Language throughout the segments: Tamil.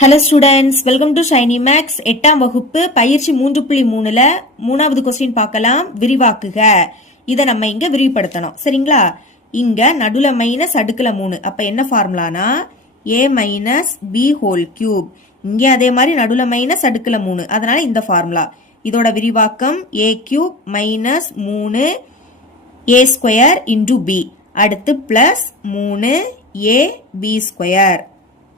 Hello students welcome to Shiny Max எட்டாம் வகுப்பு பயிற்சி மூன்று புள்ளி மூணுல மூணாவது கொஸ்டின் பார்க்கலாம். விரிவாக்குக. இதை நம்ம இங்க விரிவுபடுத்தணும். சரிங்களா? இங்க நடுல மைனஸ் அடுக்கல மூணு. அப்ப என்ன ஃபார்முலானா a minus b whole cube இங்கே அதே மாதிரி நடுல மைனஸ் அடுக்கல மூணு. அதனால இந்த ஃபார்முலா இதோட விரிவாக்கம் ஏ கியூப் மைனஸ் மூணு ஏ ஸ்கொயர் இன்டூ பி அடுத்து பிளஸ் மூணு a b square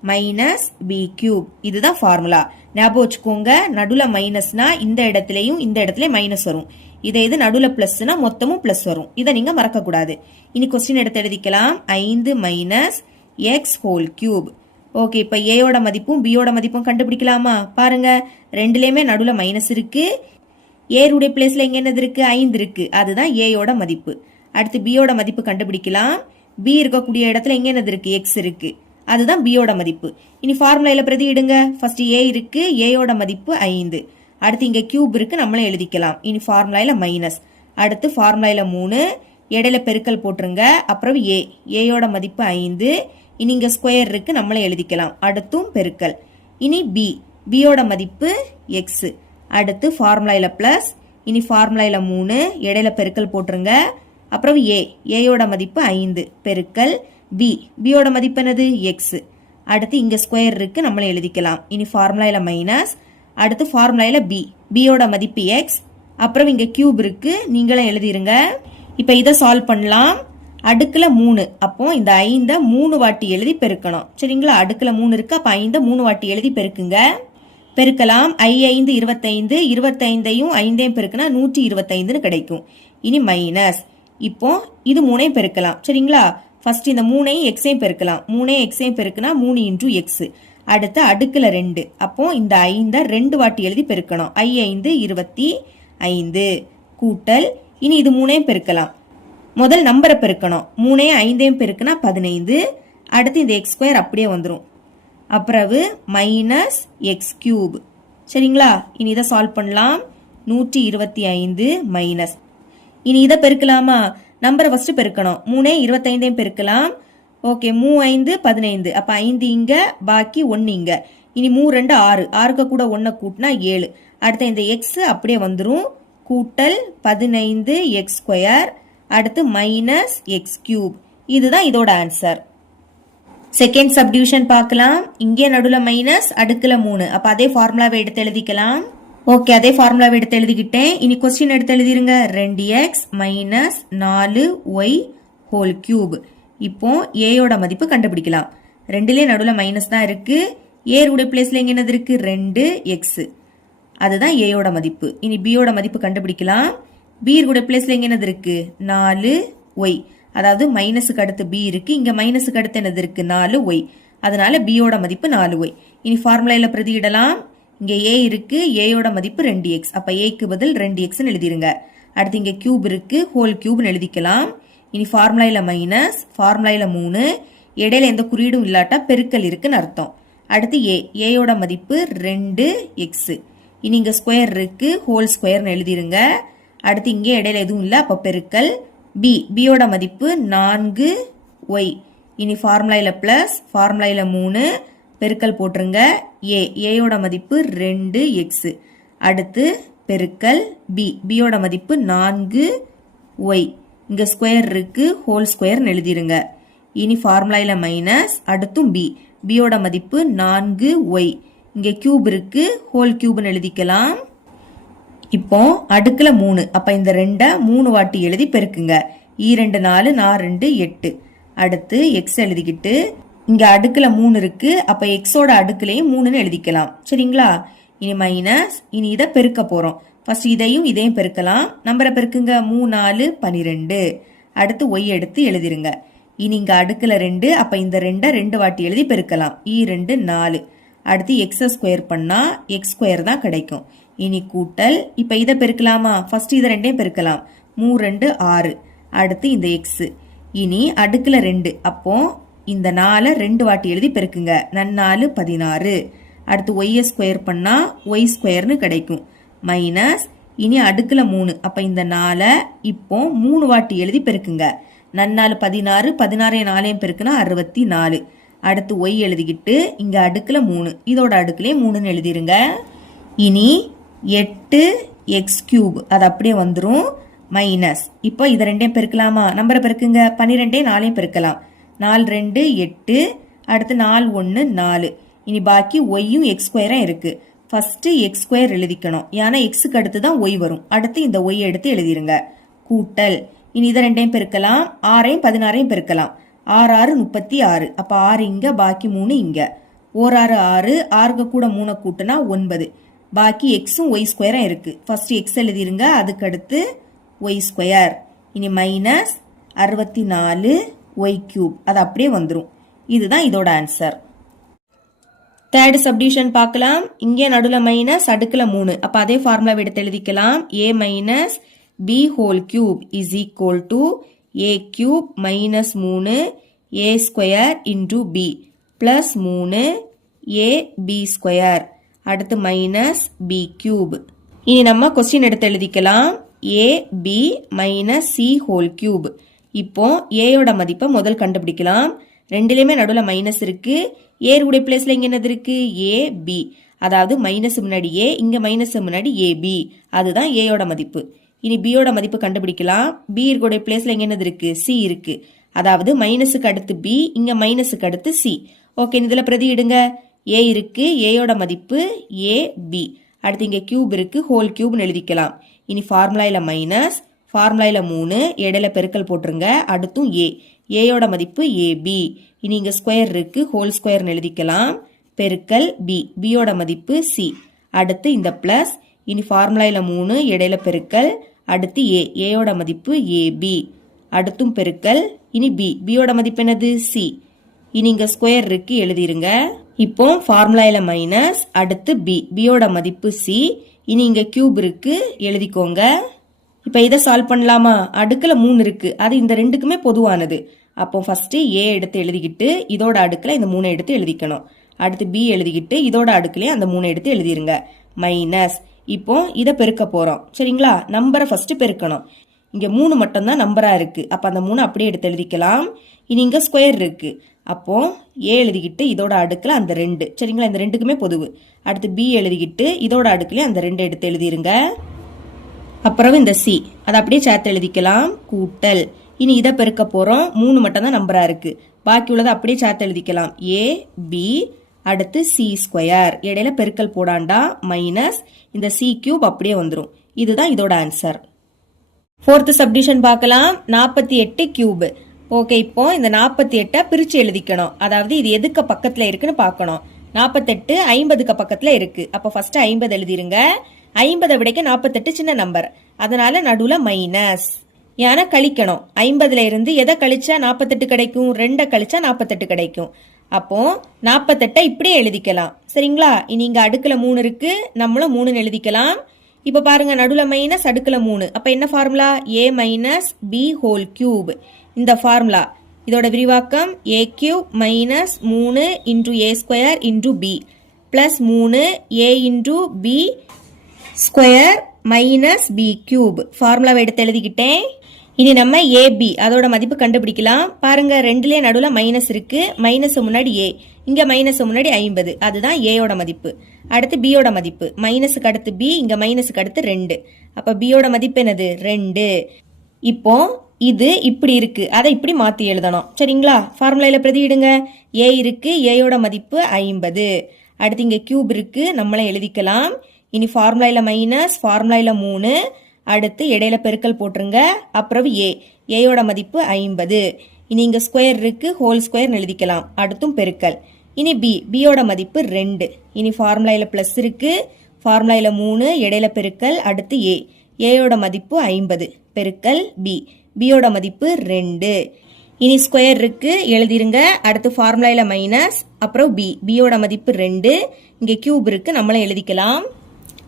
minus b cube இதுதான் ஃபார்முலா ஞாபகம் வச்சுக்கோங்க நடுவில் மைனஸ்னா இந்த இடத்துலையும் இந்த இடத்துல மைனஸ் வரும். இதை இது நடுவில் ப்ளஸ்னா மொத்தமும் ப்ளஸ் வரும். இதை நீங்கள் மறக்கக்கூடாது. இனி கொஸ்டின் எடுத்து எழுதிக்கலாம். ஐந்து minus x whole cube okay இப்போ ஏயோட மதிப்பும் பியோட மதிப்பும் கண்டுபிடிக்கலாமா? பாருங்க ரெண்டுலேயுமே நடுவில் மைனஸ் இருக்கு. ஏருடைய பிளேஸில் எங்க என்னது இருக்கு? ஐந்து இருக்கு. அதுதான் ஏயோட மதிப்பு. அடுத்து பியோட மதிப்பு கண்டுபிடிக்கலாம். பி இருக்கக்கூடிய இடத்துல எங்கே என்னது இருக்கு? எக்ஸ் இருக்கு. அதுதான் பியோட மதிப்பு. இனி ஃபார்முலால பிரதியிடுங்க ஃபர்ஸ்ட் ஏ இருக்கு. ஏயோட மதிப்பு ஐந்து. அடுத்து இங்கே கியூப் இருக்கு. நம்மளே எழுதிக்கலாம். இனி ஃபார்முலாயில் மைனஸ் அடுத்து ஃபார்முலாயில் மூணு. இடையில பெருக்கல் போட்டுருங்க. அப்புறம் ஏ ஏயோட மதிப்பு ஐந்து. இனி இங்கே ஸ்கொயர் இருக்கு. நம்மளே எழுதிக்கலாம். அடுத்தும் பெருக்கல். இனி பி பியோட மதிப்பு எக்ஸு அடுத்து ஃபார்முலாயில் ப்ளஸ் இனி ஃபார்முலாயில் மூணு. இடையில பெருக்கல் போட்டுருங்க. அப்புறம் ஏ ஏயோட மதிப்பு ஐந்து. பெருக்கல். பி பியோட மதிப்பு என்னது? எக்ஸ் அடுத்து இங்கே ஸ்கொயர் இருக்குது நம்மளை எழுதிக்கலாம். இனி ஃபார்முலாயில் மைனஸ் அடுத்து ஃபார்முலாயில் பி பியோட மதிப்பு எக்ஸ் அப்புறம் இங்கே கியூப் இருக்குது நீங்களும் எழுதிருங்க. இப்போ இதை சால்வ் பண்ணலாம். அடுக்கில் மூணு. அப்போ இந்த ஐந்தை மூணு வாட்டி எழுதி பெருக்கணும். சரிங்களா? அடுக்கில் மூணு இருக்கு அப்போ ஐந்தை மூணு வாட்டி எழுதி பெருக்குங்க. பெருக்கலாம். ஐ ஐந்து இருபத்தைந்து. இருபத்தைந்தையும் ஐந்தையும் பெருக்கினா நூற்றி இருபத்தைந்துன்னு கிடைக்கும். இனி மைனஸ் இப்போ இது மூணையும் பெருக்கலாம். சரிங்களா? ஃபர்ஸ்ட் இந்த மூணையும் எக்ஸையும் பெருக்கலாம். மூணையும் எக்ஸையும் பெருக்குனா மூணு இன்டூ எக்ஸ் அடுத்து அடுக்கில் ரெண்டு. அப்போ இந்த ஐந்தை ரெண்டு வாட்டி எழுதி பெருக்கணும். ஐ ஐந்து இருபத்தி ஐந்து. கூட்டல். இனி இது மூணையும் பெருக்கலாம். முதல் நம்பரை பெருக்கணும். மூணையும் ஐந்தையும் பெருக்குனா பதினைந்து. அடுத்து இந்த எக்ஸ் ஸ்கொயர் அப்படியே வந்துடும் அப்புறவு மைனஸ் எக்ஸ் கியூப் சரிங்களா? இனி இதை சால்வ் பண்ணலாம். நூற்றி இருபத்தி ஐந்து மைனஸ் இனி இதை பெருக்கலாமா? நம்பரை ஃபஸ்ட்டு பெருக்கணும். மூணே இருபத்தைந்தையும் பெருக்கலாம். ஓகே மூ ஐந்து பதினைந்து. அப்போ ஐந்து இங்கே பாக்கி ஒன்று இங்கே. இனி மூ ரெண்டு ஆறு. ஆறுக்கு கூட ஒன்றை கூட்டினா ஏழு. அடுத்த இந்த எக்ஸ் அப்படியே வந்துடும் கூட்டல் பதினைந்து எக்ஸ் ஸ்கொயர் அடுத்து மைனஸ் எக்ஸ் கியூப் இதுதான் இதோட ஆன்சர் செகண்ட் சப்டிவிஷன் பார்க்கலாம். இங்கே நடுவில் மைனஸ் அடுக்கில் மூணு. அப்போ அதே ஃபார்முலாவை எடுத்து எழுதிக்கலாம். ஓகே அதே ஃபார்முலாவை எடுத்து எழுதிக்கிட்டேன். இனி கொஸ்டின் எடுத்து எழுதிருங்க. ரெண்டு எக்ஸ் மைனஸ் நாலு ஒய் ஹோல் கியூப் இப்போ ஏயோட மதிப்பு கண்டுபிடிக்கலாம். ரெண்டுலேயே நடுவில் மைனஸ் தான் இருக்கு. ஏருடைய பிளேஸ்ல எங்க என்னது இருக்கு? ரெண்டு எக்ஸ் அதுதான் ஏயோட மதிப்பு. இனி பியோட மதிப்பு கண்டுபிடிக்கலாம். பி கூட பிளேஸ்ல எங்க என்னது இருக்கு? நாலு ஒய் அதாவது மைனஸுக்கு அடுத்து பி இருக்கு. இங்க மைனஸுக்கு அடுத்து என்னது இருக்கு? நாலு ஒய் அதனால பியோட மதிப்பு நாலு ஒய் இனி ஃபார்முலால பிரதியிடலாம் இங்கே ஏ இருக்கு ஏயோட மதிப்பு ரெண்டு எக்ஸ் அப்போ ஏக்கு பதில் ரெண்டு எக்ஸ்னு எழுதிருங்க. அடுத்து இங்கே கியூப் இருக்கு ஹோல் கியூப்னு எழுதிக்கலாம். இனி ஃபார்முலாயில மைனஸ் ஃபார்முலாயில மூணு. இடையில எந்த குறியீடும் இல்லாட்டா பெருக்கல் இருக்குன்னு அர்த்தம். அடுத்து ஏ ஏயோட மதிப்பு ரெண்டு எக்ஸு இனி இங்கே ஸ்கொயர் இருக்கு ஹோல் ஸ்கொயர்னு எழுதிருங்க. அடுத்து இங்கே இடையில எதுவும் இல்லை அப்போ பெருக்கல். பி பியோட மதிப்பு நான்கு ஒய் இனி ஃபார்முலாயில ப்ளஸ் ஃபார்முலாயில மூணு. பெருக்கல் போட்டுருங்க. ஏ ஏயோட மதிப்பு ரெண்டு எக்ஸு அடுத்து பெருக்கல் பி பியோட மதிப்பு நான்கு ஒய் இங்கே ஸ்கொயர் இருக்குது ஹோல் ஸ்கொயர்னு எழுதிருங்க. இனி ஃபார்முலாயில மைனஸ் அடுத்தும் பி பியோட மதிப்பு நான்கு ஒய் இங்கே கியூப் இருக்குது ஹோல் கியூப்னு எழுதிக்கலாம். இப்போ அடுக்கில் மூணு. அப்போ இந்த ரெண்டை மூணு வாட்டி எழுதி பெருக்குங்க. ஈ ரெண்டு நாலு நான் ரெண்டு எட்டு. அடுத்து எக்ஸ் எழுதிக்கிட்டு இங்க அடுக்குல மூணு இருக்கு. அப்ப எக்ஸோட அடுக்குலையும் மூணுன்னு எழுதிக்கலாம். சரிங்களா? இனி மைனஸ் இனி இதை பெருக்க போறோம். ஃபர்ஸ்ட் இதையும் இதையும் பெருக்கலாம். நம்பரை பெருக்குங்க. மூணு நாலு பனிரெண்டு. அடுத்து ஒய் எடுத்து எழுதிருங்க. இனி இங்க அடுக்குல ரெண்டு. அப்ப இந்த ரெண்டை ரெண்டு வாட்டி எழுதி பெருக்கலாம். இ ரெண்டு நாலு. அடுத்து எக்ஸ ஸ்கொயர் பண்ணா எக்ஸ் ஸ்கொயர் தான் கிடைக்கும். இனி கூட்டல். இப்ப இதை பெருக்கலாமா? ஃபர்ஸ்ட் இதை ரெண்டையும் பெருக்கலாம். மூ ரெண்டு ஆறு. அடுத்து இந்த எக்ஸ் இனி அடுக்குல ரெண்டு. அப்போ இந்த நாலை ரெண்டு வாட்டி எழுதி பெருக்குங்க. நன்னாலு பதினாறு. அடுத்து ஒய்யை ஸ்கொயர் பண்ணால் ஒய் ஸ்கொயர்னு கிடைக்கும். மைனஸ் இனி அடுக்கில் மூணு. அப்போ இந்த நாளை இப்போ மூணு வாட்டி எழுதி பெருக்குங்க. நன்னாலு பதினாறு பதினாறையும் நாளையும் பெருக்குனா அறுபத்தி நாலு அடுத்து ஒய் எழுதிக்கிட்டு இங்கே அடுக்கில் மூணு. இதோட அடுக்குலேயே மூணுன்னு எழுதிருங்க. இனி எட்டு எக்ஸ் கியூப் அது அப்படியே வந்துடும் மைனஸ் இப்போ இதை ரெண்டையும் பெருக்கலாமா? நம்பரை பெருக்குங்க. பன்னிரெண்டையும் நாளையும் பெருக்கலாம். நாலு ரெண்டு எட்டு. அடுத்து நாலு ஒன்று நாலு. இனி பாக்கி ஒய்யும் எக்ஸ் ஸ்கொயரும் இருக்கு. ஃபர்ஸ்ட் எக்ஸ் ஸ்கொயர் எழுதிக்கணும். ஏன்னா எக்ஸுக்கு அடுத்து தான் ஒய் வரும். அடுத்து இந்த ஒய் எடுத்து எழுதிருங்க. கூட்டல். இனி இதை ரெண்டையும் பெருக்கலாம். ஆறையும் பதினாறையும் பெருக்கலாம். ஆறு ஆறு முப்பத்தி ஆறு. அப்போ ஆறு இங்க பாக்கி மூணு இங்க. ஓர் ஆறு ஆறு. ஆறுக்கு கூட மூணை கூட்டினா ஒன்பது. பாக்கி எக்ஸும் ஒய் ஸ்கொயரும் இருக்கு. ஃபர்ஸ்ட் எக்ஸ் எழுதிருங்க. அதுக்கடுத்து ஒய் ஸ்கொயர் இனி மைனஸ் அறுபத்தி நாலு. ஒய் கியூப் அது அப்படியே வந்துடும் இதுதான் இதோட ஆன்சர் தேர்டு சப்டிஷன் பார்க்கலாம். இங்கே நடுவில் மைனஸ் அடுக்கில் மூணு. அப்போ அதே ஃபார்முலா எடுத்து எழுதிக்கலாம். A minus b whole cube is equal to a cube minus மூணு a square into b plus மூணு ஏ பி ஸ்கொயர் அடுத்து மைனஸ் பி கியூப் இனி நம்ம கொஸ்டின் எடுத்து எழுதிக்கலாம். A b minus c whole cube இப்போ ஏயோட மதிப்பை முதல் கண்டுபிடிக்கலாம். ரெண்டுலேயுமே நடுவில் மைனஸ் இருக்கு. ஏருடைய பிளேஸ்ல இங்க என்னது இருக்கு? ஏ பி அதாவது மைனஸ் முன்னாடி ஏ இங்க மைனஸ் முன்னாடி ஏ பி அதுதான் ஏயோட மதிப்பு. இனி பியோட மதிப்பு கண்டுபிடிக்கலாம். பி இருக்கோடைய பிளேஸ்ல இங்க என்னது இருக்கு? சி இருக்கு. அதாவது மைனஸுக்கு அடுத்து பி இங்க மைனஸுக்கு அடுத்து சி ஓகே இதுல பிரதியிடுங்க ஏ இருக்கு. ஏயோட மதிப்பு ஏ பி அடுத்து இங்க கியூப் இருக்கு. ஹோல் கியூப்னு எழுதிக்கலாம். இனி ஃபார்முலாயில மைனஸ் ஃபார்முலாயில் மூணு இடையில பெருக்கல் போட்டுருங்க. அடுத்தும் ஏ ஏயோட மதிப்பு ஏபி இனி இங்கே ஸ்கொயர் இருக்கு. ஹோல் ஸ்கொயர்னு எழுதிக்கலாம். பெருக்கல் பி பியோட மதிப்பு சி அடுத்து இந்த பிளஸ் இனி ஃபார்முலாயில மூணு இடையில பெருக்கல். அடுத்து ஏ ஏயோட மதிப்பு ஏபி அடுத்தும் பெருக்கல். இனி பி பியோட மதிப்பு என்னது? சி இனி இங்கே ஸ்கொயர் இருக்கு. எழுதிருங்க. இப்போ ஃபார்முலாயில் மைனஸ் அடுத்து பி பியோட மதிப்பு சி இனி இங்கே கியூப் இருக்கு. எழுதிக்கோங்க. இப்போ இதை சால்வ் பண்ணலாமா? அடுக்கில் மூணு இருக்கு. அது இந்த ரெண்டுக்குமே பொதுவானது. அப்போ ஃபர்ஸ்ட் ஏ எடுத்து எழுதிக்கிட்டு இதோட அடுக்கில் இந்த மூணை எடுத்து எழுதிக்கணும். அடுத்து பி எழுதிக்கிட்டு இதோட அடுக்குலயே அந்த மூணை எடுத்து எழுதிருங்க. மைனஸ் இப்போ இதை பெருக்க போறோம். சரிங்களா? நம்பரை ஃபர்ஸ்ட் பெருக்கணும். இங்க மூணு மட்டும்தான் நம்பரா இருக்கு. அப்ப அந்த மூணு அப்படியே எடுத்து எழுதிக்கலாம். இனி இங்க ஸ்கொயர் இருக்கு. அப்போ ஏ எழுதிக்கிட்டு இதோட அடுக்கில் அந்த ரெண்டு. சரிங்களா? இந்த ரெண்டுக்குமே பொதுவு. அடுத்து பி எழுதிக்கிட்டு இதோட அடுக்குலயே அந்த ரெண்டு எடுத்து எழுதிருங்க. அப்புறம் இந்த சி அதை அப்படியே சேர்த்து எழுதிக்கலாம். கூட்டல். இனி இதை பெருக்க போகிறோம் மூணு மட்டும் தான் நம்பராக இருக்குது பாக்கி உள்ளதை அப்படியே சேர்த்து எழுதிக்கலாம். ஏ பி அடுத்து சி ஸ்கொயர் இடையில பெருக்கல் போடாண்டா? மைனஸ் இந்த சி கியூப் அப்படியே வந்துடும் இதுதான் இதோட ஆன்சர் ஃபோர்த்து சப்டிஷன் பார்க்கலாம். நாற்பத்தி எட்டு கியூப் ஓகே இப்போ இந்த நாற்பத்தி எட்டை பிரித்து எழுதிக்கணும். அதாவது இது எதுக்கு பக்கத்தில் இருக்குன்னு பார்க்கணும். நாற்பத்தெட்டு ஐம்பதுக்கு பக்கத்தில் இருக்குது அப்போ ஃபஸ்ட்டு ஐம்பது எழுதிருங்க. ஐம்பதை விடைக்க நாற்பத்தெட்டு சின்ன நம்பர் அதனால நடுவில் மைனஸ் ஏன்னா கழிக்கணும். ஐம்பதுல இருந்து எதை கழிச்சா நாற்பத்தெட்டு கிடைக்கும்? ரெண்டை கழிச்சா நாற்பத்தெட்டு கிடைக்கும். அப்போ நாற்பத்தெட்டை இப்படியே எழுதிக்கலாம். சரிங்களா? இனி இங்கே அடுக்கில் மூணு இருக்கு. நம்மளும் மூணுன்னு எழுதிக்கலாம். இப்போ பாருங்க நடுவில் மைனஸ் அடுக்கில் மூணு. அப்போ என்ன formula a minus b whole cube இந்த ஃபார்முலா இதோட விரிவாக்கம் ஏ கியூப் மைனஸ் மூணு into a square into b plus மூணு a into b square minus b cube ஃபார்முலாவை எடுத்து எழுதிக்கிட்டேன். இனி நம்ம ஏபி அதோட மதிப்பு கண்டுபிடிக்கலாம். பாருங்க ரெண்டுலேயே நடுவில் மைனஸ் இருக்கு. மைனஸ் முன்னாடி ஏ இங்கே மைனஸ் முன்னாடி ஐம்பது. அதுதான் ஏயோட மதிப்பு. அடுத்து பியோட மதிப்பு. மைனஸுக்கு அடுத்து பி இங்கே மைனஸுக்கு அடுத்து ரெண்டு. அப்போ பியோட மதிப்பு என்னது? ரெண்டு. இப்போ இது இப்படி இருக்கு. அதை இப்படி மாத்தி எழுதணும். சரிங்களா? ஃபார்முலால பிரதியிடுங்க ஏ இருக்கு. ஏயோட மதிப்பு ஐம்பது. அடுத்து இங்க கியூப் இருக்கு. நம்மளே எழுதிக்கலாம். இனி ஃபார்முலாயில் மைனஸ் ஃபார்முலாயில் மூணு. அடுத்து இடையில பெருக்கல் போட்டுருங்க. அப்புறம் ஏ ஏயோட மதிப்பு ஐம்பது. இனி இங்கே ஸ்கொயர் இருக்கு. ஹோல் ஸ்கொயர் எழுதிக்கலாம். அடுத்தும் பெருக்கல். இனி பி பியோட மதிப்பு ரெண்டு. இனி ஃபார்முலாயில் ப்ளஸ் இருக்கு. ஃபார்முலாயில் மூணு. இடையில பெருக்கல். அடுத்து ஏ ஏயோட மதிப்பு ஐம்பது. பெருக்கல் பி பியோட மதிப்பு ரெண்டு. இனி ஸ்கொயர் இருக்கு. எழுதிருங்க. அடுத்து ஃபார்முலாயில் மைனஸ் அப்புறம் பி பியோட மதிப்பு ரெண்டு. இங்கே கியூப் இருக்கு. நம்மளும் எழுதிக்கலாம்.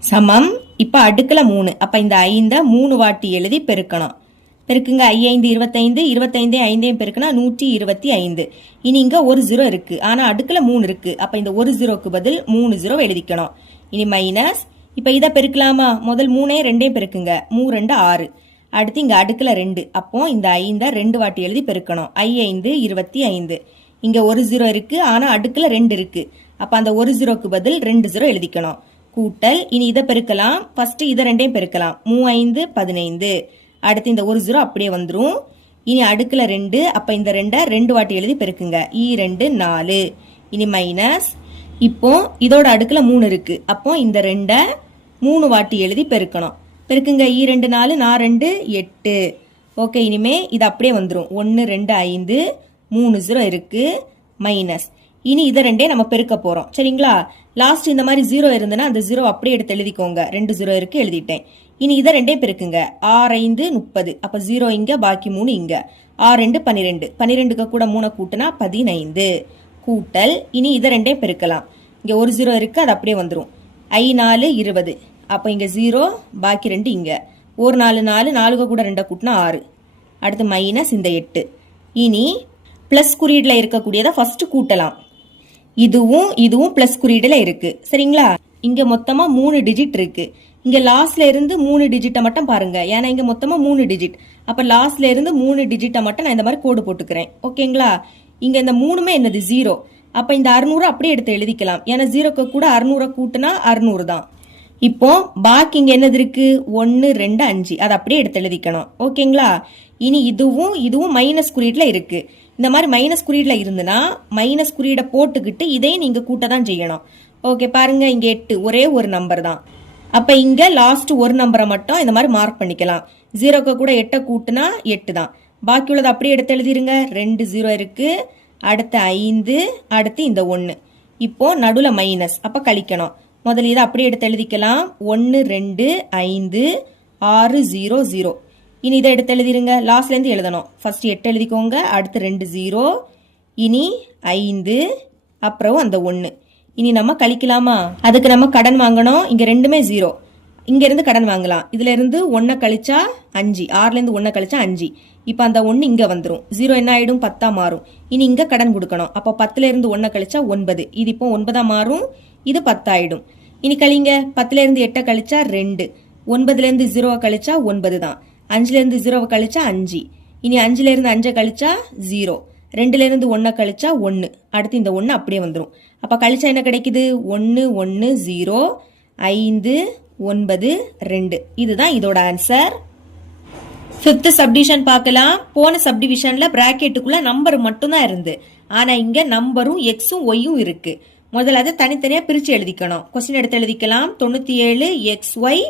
சமம். இப்போ அடுக்கில் மூணு. அப்போ இந்த ஐந்தை மூணு வாட்டி எழுதி பெருக்கணும். பெருக்குங்க ஐ ஐந்து இருபத்தைந்து இருபத்தைந்தே ஐந்தையும் பெருக்குனா நூற்றி இருபத்தி ஐந்து. இனி இங்கே ஒரு ஜீரோ இருக்கு. ஆனால் அடுக்கில் மூணு இருக்கு. அப்போ இந்த ஒரு ஜீரோக்கு பதில் மூணு ஜீரோ எழுதிக்கணும். இனி மைனஸ் இப்போ இதை பெருக்கலாமா? முதல் மூணே ரெண்டையும் பெருக்குங்க. மூ ரெண்டு ஆறு. அடுத்து இங்கே அடுக்கில் ரெண்டு. அப்போ இந்த ஐந்தை ரெண்டு வாட்டி எழுதி பெருக்கணும். ஐ ஐந்து இருபத்தி ஐந்து. இங்கே ஒரு ஜீரோ இருக்கு. ஆனால் அடுக்கில் ரெண்டு இருக்கு. அப்போ அந்த ஒரு ஜீரோக்கு பதில் ரெண்டு ஜீரோ எழுதிக்கணும். கூட்டல். இனி இதை பெருக்கலாம். ஃபர்ஸ்ட் இதை ரெண்டையும் பெருக்கலாம். மூவைந்து பதினைந்து. அடுத்து இந்த ஒரு ஜீரோ அப்படியே வந்துடும் இனி அடுக்கில் ரெண்டு அப்போ இந்த ரெண்டை ரெண்டு வாட்டி எழுதி பெருக்குங்க. இ ரெண்டு நாலு. இனி மைனஸ் இப்போ இதோட அடுக்கில் மூணு இருக்கு. அப்போ இந்த ரெண்டை மூணு வாட்டி எழுதி பெருக்கணும். பெருக்குங்க. இ ரெண்டு நாலு நான் ரெண்டு எட்டு. ஓகே இனிமே இது அப்படியே வந்துடும் ஒன்று ரெண்டு ஐந்து. மூணு ஜீரோ இருக்குது மைனஸ் இனி இதை ரெண்டே நம்ம பெருக்க போகிறோம் சரிங்களா? லாஸ்ட் இந்த மாதிரி ஜீரோ இருந்ததுன்னா அந்த ஜீரோ அப்படியே எடுத்து எழுதிக்கோங்க. ரெண்டு ஜீரோ இருக்கு எழுதிட்டேன். இனி இதை ரெண்டே பெருக்குங்க. ஆறு ஐந்து முப்பது. அப்போ ஜீரோ இங்க பாக்கி மூணு இங்க. ஆறு ரெண்டு பன்னிரெண்டு. பன்னிரெண்டுக்கு கூட மூணை கூட்டினா பதினைந்து. கூட்டல் இனி இதை ரெண்டே பெருக்கலாம். இங்கே ஒரு ஜீரோ இருக்கு அது அப்படியே வந்துடும் ஐ நாலு இருபது. அப்போ இங்கே ஜீரோ பாக்கி ரெண்டு இங்கே. ஒரு நாலு நாலு நாலுக்கு கூட ரெண்டை கூட்டினா ஆறு. அடுத்து மைனஸ் இந்த எட்டு. இனி ப்ளஸ் குறியீடில் இருக்கக்கூடியதை ஃபஸ்ட்டு கூட்டலாம். இதுவும் இதுவும் ப்ளஸ் குறியீடுல இருக்கு. சரிங்களா? இங்க மொத்தமா மூணு டிஜிட் இருக்கு. இங்க லாஸ்ட்ல இருந்து மூணு டிஜிட்டை மட்டும் பாருங்க. ஏன்னா இங்க மொத்தமா மூணு டிஜிட் அப்ப லாஸ்ட்ல இருந்து மூணு டிஜிட்டை மட்டும் நான் இந்த மாதிரி கோடு போட்டுக்கிறேன். ஓகேங்களா? இங்க இந்த மூணுமே என்னது? ஜீரோ அப்ப இந்த அறுநூறு அப்படியே எடுத்து எழுதிக்கலாம். ஏன்னா ஜீரோக்கு கூட அறுநூறை கூட்டினா அறுநூறு தான். இப்போ பாக்கி இங்க என்னது இருக்கு? ஒன்னு ரெண்டு அஞ்சு. அதை அப்படியே எடுத்து எழுதிக்கணும். ஓகேங்களா? இனி இதுவும் இதுவும் மைனஸ் குறியீட்டுல இருக்கு. இந்த மாதிரி மைனஸ் குறியீடில் இருந்துன்னா மைனஸ் குறியீடை போட்டுக்கிட்டு இதையும் நீங்கள் கூட்ட தான் செய்யணும். ஓகே பாருங்க இங்கே எட்டு ஒரே ஒரு நம்பர் தான். அப்போ இங்கே லாஸ்ட் ஒரு நம்பரை மட்டும் இந்த மாதிரி மார்க் பண்ணிக்கலாம். ஜீரோக்கு கூட எட்டை கூட்டுனா எட்டு தான். பாக்கி உள்ளதை அப்படியே எடுத்து எழுதிருங்க. ரெண்டு ஜீரோ இருக்குது அடுத்து ஐந்து அடுத்து இந்த ஒன்று இப்போ நடுவில் மைனஸ் அப்போ கழிக்கணும். முதல்ல இதை அப்படியே எடுத்து எழுதிக்கலாம். ஒன்று ரெண்டு ஐந்து ஆறு ஜீரோ ஜீரோ இனி இதை எடுத்து எழுதிருங்க. லாஸ்ட்லேருந்து எழுதணும். ஃபஸ்ட்டு எட்டு எழுதிக்கோங்க. அடுத்து ரெண்டு ஜீரோ இனி ஐந்து. அப்புறம் அந்த ஒன்று இனி நம்ம கழிக்கலாமா? அதுக்கு நம்ம கடன் வாங்கணும். இங்கே ரெண்டுமே ஜீரோ இங்கேருந்து கடன் வாங்கலாம். இதுலேருந்து ஒன்றை கழிச்சா அஞ்சு. ஆறுலேருந்து ஒன்றை கழிச்சா அஞ்சு. இப்போ அந்த ஒன்று இங்கே வந்துடும் ஜீரோ என்ன ஆகிடும் பத்தாக மாறும். இனி இங்கே கடன் கொடுக்கணும். அப்போ பத்துலேருந்து ஒன்றை கழிச்சா ஒன்பது. இது இப்போ ஒன்பதாக மாறும். இது பத்தாயிடும். இனி கழிங்க. பத்துலேருந்து எட்டை கழிச்சா ரெண்டு. ஒன்பதுலேருந்து ஜீரோவை கழிச்சா ஒன்பது தான் அஞ்சுலேருந்து ஜீரோவை கழிச்சா அஞ்சு. இனி அஞ்சுலேருந்து அஞ்சை கழிச்சா ஜீரோ ரெண்டுலேருந்து ஒன்றை கழிச்சா ஒன்று அடுத்து இந்த ஒன்று அப்படியே வந்துடும் அப்போ கழிச்சா என்ன கிடைக்குது? ஒன்று ஒன்று ஜீரோ ஐந்து ஒன்பது ரெண்டு. இதுதான் இதோட ஆன்சர் ஃபிஃப்த் சப்டிவிஷன் பார்க்கலாம். போன சப்டிவிஷனில் ப்ராக்கெட்டுக்குள்ளே நம்பர் மட்டும்தான் இருந்து. ஆனால் இங்கே நம்பரும் எக்ஸும் ஒய்யும் இருக்குது முதல்ல அதை தனித்தனியாக பிரித்து எழுதிக்கணும். கொஸ்டின் எடுத்து எழுதிக்கலாம். தொண்ணூற்றி ஏழு எக்ஸ் ஒய்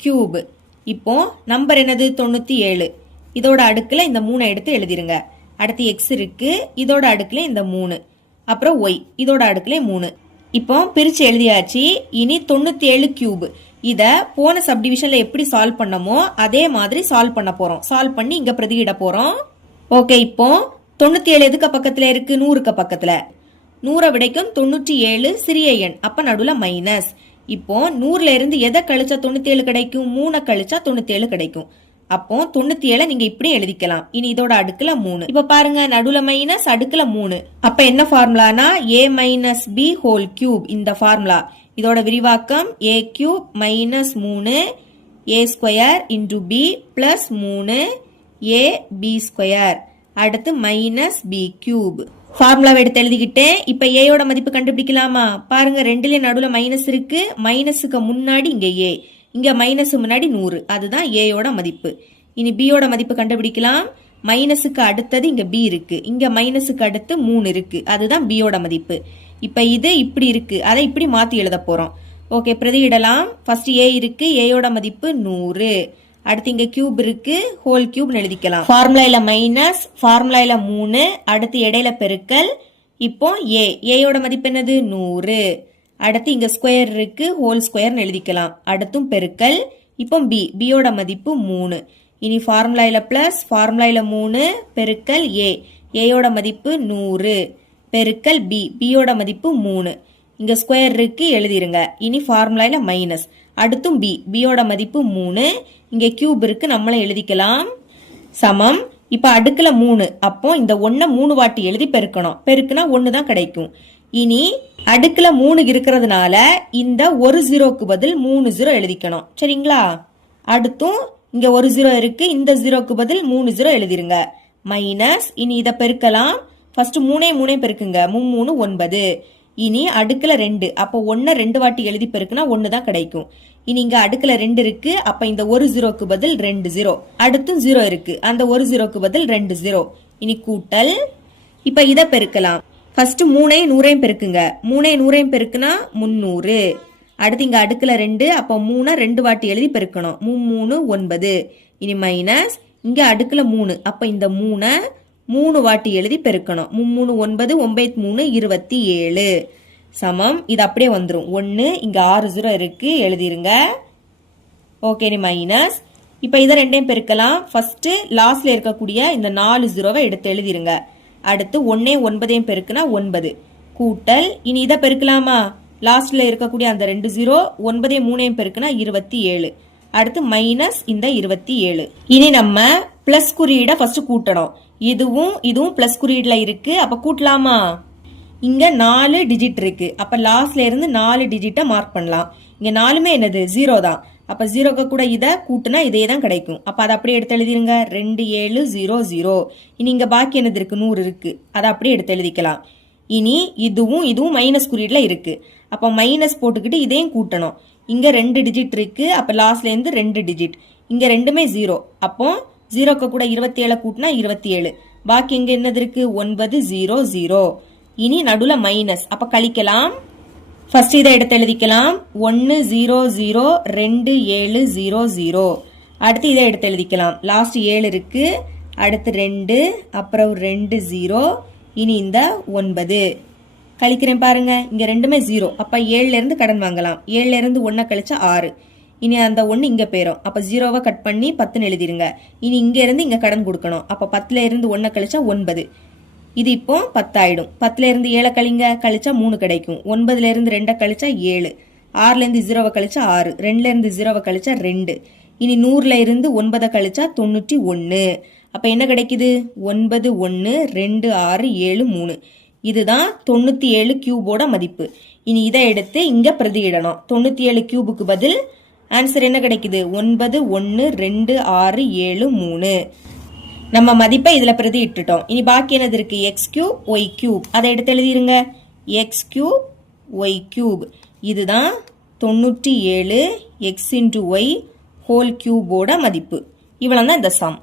கியூப் இப்போ நம்பர் என்னது? தொண்ணூற்றி ஏழு. இதோட அடுக்கில் இந்த மூணை எடுத்து எழுதிருங்க. அடுத்து எக்ஸ் இருக்கு. இதோட அடுக்கில் இந்த மூணு. அப்புறம் ஒய் இதோட அடுக்கில் மூணு. இப்போ பிரிச்சு எழுதியாச்சு. இனி தொண்ணூற்றி ஏழு கியூப் இதை போன சப்டிவிஷன்ல எப்படி சால்வ் பண்ணமோ அதே மாதிரி சால்வ் பண்ண போறோம். சால்வ் பண்ணி இங்க பிரதியிட போறோம். ஓகே இப்போ தொண்ணூத்தி ஏழு எதுக்கு பக்கத்துல இருக்கு? நூறுக்கு பக்கத்துல. நூறை விடைக்கும் தொண்ணூற்றி ஏழு சிறிய எண். அப்ப நடுவுல மைனஸ் இப்போ நூறுல இருந்து எதை கழிச்சா தொண்ணூத்தி ஏழு கிடைக்கும்? மூணை கழிச்சா தொண்ணூத்தி ஏழு கிடைக்கும். அப்போ தொண்ணூத்தி ஏழை நீங்க இப்படி எழுதிக்கலாம். இனி இதோட அடுக்குல மூணு. இப்ப பாருங்க நடுவுல மைனஸ் அடுக்குல மூணு. அப்ப என்ன ஃபார்முலானா a minus b whole cube இந்த ஃபார்முலா இதோட விரிவாக்கம் ஏ கியூப் மைனஸ் மூணு a square into b plus மூணு ஏ பி ஸ்கொயர் அடுத்து மைனஸ் பி கியூப் ஃபார்முலாவை எடுத்து எழுதிக்கிட்டேன் இப்போ ஏயோட மதிப்பு கண்டுபிடிக்கலாமா? பாருங்க ரெண்டுலேயும் நடுவில் மைனஸ் இருக்கு. மைனஸுக்கு முன்னாடி இங்கே ஏ இங்கே மைனஸ் முன்னாடி நூறு. அதுதான் ஏயோட மதிப்பு. இனி பியோட மதிப்பு கண்டுபிடிக்கலாம். மைனஸுக்கு அடுத்தது இங்கே பி இருக்கு. இங்கே மைனஸுக்கு அடுத்து மூணு இருக்கு. அதுதான் பியோட மதிப்பு. இப்போ இது இப்படி இருக்கு. அதை இப்படி மாற்றி எழுத போகிறோம் ஓகே பிரதியிடலாம். ஃபர்ஸ்ட் ஏ இருக்கு. ஏயோட மதிப்பு நூறு. அடுத்து இங்க கியூப் இருக்கு ஹோல் கியூப் எழுதிக்கலாம். ஃபார்முலாயில மைனஸ் ஃபார்முலாயில மூணு அடுத்து இடையில பெருக்கல் இப்போ ஏ ஏயோட மதிப்பு என்னது? நூறு. அடுத்து இங்க ஸ்கொயர் இருக்கு ஹோல் ஸ்கொயர்னு எழுதிக்கலாம். அடுத்தும் பெருக்கல் இப்போ பி பியோட மதிப்பு மூணு. இனி ஃபார்முலாயில பிளஸ் ஃபார்முலாயில மூணு பெருக்கல் ஏ ஏயோட மதிப்பு நூறு. பெருக்கல் பி பியோட மதிப்பு மூணு. இங்க ஸ்கொயர் இருக்கு எழுதிருங்க. இனி ஃபார்முலாயில மைனஸ் அடுத்தும் பி பியோட மதிப்பு மூணு. இங்கே கியூப் இருக்கு நம்மளே எழுதிக்கலாம். சமம். இப்போ அடுக்கில் மூணு. அப்போ இந்த ஒன்றை மூணு வாட்டி எழுதி பெருக்கணும். பெருக்குனா ஒன்று தான் கிடைக்கும். இனி அடுக்கில் மூணு இருக்கிறதுனால இந்த ஒரு ஜீரோக்கு பதில் மூணு ஜீரோ எழுதிக்கணும். சரிங்களா? அடுத்தும் இங்கே ஒரு ஜீரோ இருக்கு. இந்த ஜீரோக்கு பதில் மூணு ஜீரோ எழுதிருங்க. மைனஸ் இனி இதை பெருக்கலாம். ஃபஸ்ட்டு மூணே மூணே பெருக்குங்க. மூணு ஒன்பது. இனி அடுக்கில் ரெண்டு. அப்போ ஒன்றை ரெண்டு வாட்டி எழுதி பெருக்குனா ஒன்று தான் கிடைக்கும். இனி இங்க அடுக்கல ரெண்டு இருக்கு. அப்ப இந்த ஒரு ஜீரோக்கு பதில் ரெண்டு ஜீரோ. அடுத்தும் ஜீரோ இருக்கு. அந்த ஒரு ஜீரோக்கு பதில் ரெண்டு ஜீரோ. இனி கூட்டல். இப்ப இதை பெருக்கலாம். ஃபர்ஸ்ட் மூணையும் நூறையும் பெருக்குங்க. மூணையும் நூறையும் பெருக்குனா முந்நூறு அடுத்து இங்க அடுக்கல ரெண்டு. அப்போ மூணை ரெண்டு வாட்டி எழுதி பெருக்கணும். மூ மூணு ஒன்பது. இனி மைனஸ் இங்க அடுக்கல மூணு. அப்ப இந்த மூணை மூணு வாட்டி எழுதி பெருக்கணும். மூணு ஒன்பது ஒன்பது மூணு இருபத்தி ஏழு. சமம். இது அப்படியே வந்துடும் ஒன்று இங்கே ஆறு ஜீரோ இருக்குது எழுதிருங்க. ஓகே நீ மைனஸ் இப்போ இதை ரெண்டையும் பெருக்கலாம். ஃபஸ்ட்டு லாஸ்டில் இருக்கக்கூடிய இந்த நாலு ஜீரோவை எடுத்து எழுதிருங்க. அடுத்து ஒன்னே ஒன்பதையும் பெருக்குனா ஒன்பது. கூட்டல் இனி இதை பெருக்கலாமா? லாஸ்டில் இருக்கக்கூடிய அந்த ரெண்டு ஜீரோ ஒன்பதையும் மூணையும் பெருக்குனா இருபத்தி ஏழு. அடுத்து மைனஸ் இந்த இருபத்தி ஏழு. இனி நம்ம பிளஸ் குறியீடை ஃபர்ஸ்ட் கூட்டணும். இதுவும் இதுவும் பிளஸ் குறியீடில் இருக்கு. அப்போ கூட்டலாமா? இங்கே நாலு டிஜிட் இருக்குது அப்போ லாஸ்ட்லேருந்து நாலு டிஜிட்டை மார்க் பண்ணலாம். இங்கே நாலுமே என்னது? ஜீரோ தான். அப்போ ஜீரோக்கு கூட இதை கூட்டுனா இதே தான் கிடைக்கும். அப்போ அதை அப்படியே எடுத்து எழுதிருங்க. ரெண்டு ஏழு ஜீரோ ஜீரோ இனி இங்கே பாக்கி என்னது இருக்குது நூறு இருக்குது அதை அப்படியே எடுத்து எழுதிக்கலாம். இனி இதுவும் இதுவும் மைனஸ் குறியீடில் இருக்குது அப்போ மைனஸ் போட்டுக்கிட்டு இதையும் கூட்டணும். இங்கே ரெண்டு டிஜிட் இருக்குது அப்போ லாஸ்ட்லேருந்து ரெண்டு டிஜிட் இங்கே ரெண்டுமே ஜீரோ அப்போ ஜீரோக்கு கூட இருபத்தி ஏழை கூட்டினா இருபத்தி ஏழு பாக்கி இங்கே என்னது இருக்குது ஒன்பது ஜீரோ ஜீரோ இனி நடுல மைனஸ் அப்ப கழிக்கலாம். ஃபர்ஸ்ட் இதை எடுத்து எழுதிக்கலாம். ஒன்று ஜீரோ ஜீரோ ரெண்டு ஏழு ஜீரோ ஜீரோ அடுத்து இதை எடுத்து எழுதிக்கலாம். லாஸ்ட் ஏழு இருக்கு. அடுத்து ரெண்டு அப்புறம் ரெண்டு ஜீரோ இனி இந்த ஒன்பது. கழிக்கிறேன் பாருங்க. இங்க ரெண்டுமே ஜீரோ அப்ப ஏழுல இருந்து கடன் வாங்கலாம். ஏழுல இருந்து ஒன்ன கழிச்சா ஆறு. இனி அந்த ஒன்று இங்கே போயிடும் அப்போ ஜீரோவை கட் பண்ணி பத்துன்னு எழுதிருங்க. இனி இங்கே இருந்து இங்கே கடன் கொடுக்கணும். அப்போ பத்தில் இருந்து ஒன்றை கழிச்சா ஒன்பது. இது இப்போ பத்தாயிடும். பத்துல இருந்து ஏழை கழிங்க கழிச்சா மூணு கிடைக்கும். ஒன்பதுல இருந்து ரெண்டை கழிச்சா ஏழு. ஆறுல இருந்து ஜீரோவை கழிச்சா ஆறு. ரெண்டுல இருந்து ஜீரோவை கழிச்சா ரெண்டு. இனி நூறுல இருந்து ஒன்பதை கழிச்சா தொண்ணூற்றி ஒன்று. அப்ப என்ன கிடைக்குது? ஒன்பது ஒன்று ரெண்டு ஆறு ஏழு மூணு. இதுதான் தொண்ணூற்றி ஏழு கியூபோட மதிப்பு. இனி இதை எடுத்து இங்கே பிரதியிடணும். தொண்ணூற்றி ஏழு கியூபுக்கு பதில் ஆன்சர் என்ன கிடைக்குது? ஒன்பது ஒன்று ரெண்டு ஆறு ஏழு மூணு. நம்ம மதிப்பை இதில் பிரதி இட்டுட்டோம். இனி பாக்கி என்னது இருக்கு? எக்ஸ் கியூப் ஒய் கியூப் அதை எடுத்து எழுதிருங்க. எக்ஸ் கியூப் ஒய் கியூப் இதுதான் தொண்ணூற்றி ஏழு எக்ஸ் இன்டு ஒய் ஹோல் கியூபோட மதிப்பு. இவ்வளோ தான் இந்த சம்